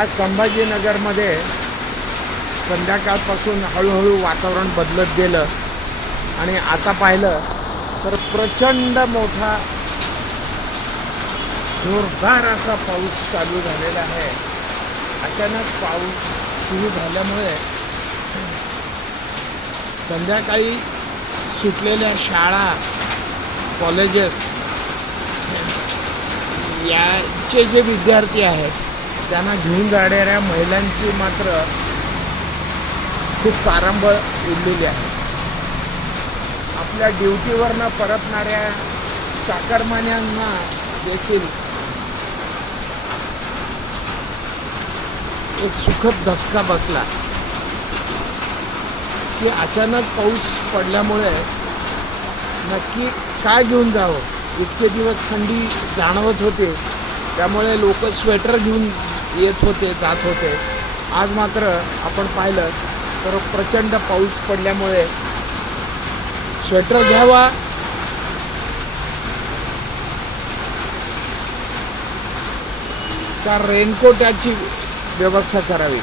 आज संभाजीनगरमध्ये संध्याकाळपासून हळूहळू वातावरण बदलत गेलं. आणि आता पाहिलं तर प्रचंड मोठा जोरदार असा पाऊस चालू झालेला आहे. अचानक पाऊस सुरू झाल्यामुळे संध्याकाळी सुटलेल्या शाळा कॉलेजेस याचे जे विद्यार्थी आहेत त्यांना घेऊन जाणाऱ्या महिलांची मात्र खूप तारांबळ उडलेली आहे. आपल्या ड्युटीवरनं परतणाऱ्या चाकरमान्यांना देखील एक सुखद धक्का बसला. की अचानक पाऊस पडल्यामुळे नक्की काय घेऊन जावं? इतके दिवस थंडी जाणवत होते. त्यामुळे लोक स्वेटर घेऊन येत होते जात होते. आज मात्र आपण पाहिलं तर प्रचंड पाऊस पडल्यामुळे स्वेटर घ्यावा. का रेनकोटाची व्यवस्था करावी.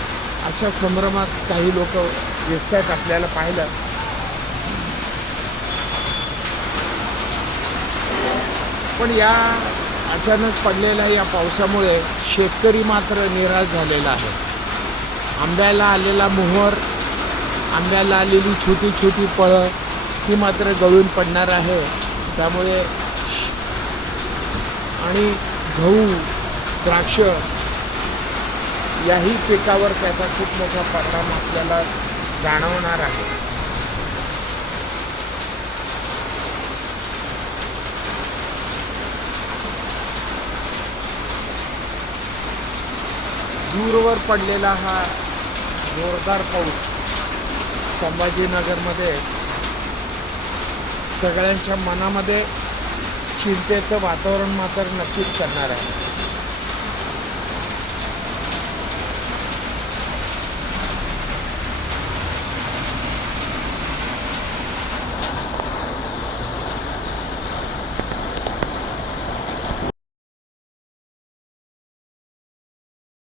अशा संभ्रमात काही लोक व्यवसायात आपल्याला पाहिलं. पण या अचानक पडलेल्या या पावसामुळे शेतकरी मात्र निराश झालेला आहे. आंब्याला आलेला मोहर आंब्याला आलेली छोटी छोटी फळं ती मात्र गळून पडणार आहे. त्यामुळे आणि गहू द्राक्ष याही पिकावर त्याचा खूप मोठा परिणाम आपल्याला जाणवणार आहे. दूरवर पडलेला हा जोरदार पाऊस संभाजीनगरमध्ये सगळ्यांच्या मनामध्ये चिंतेचं वातावरण मात्र नक्कीच करणार आहे.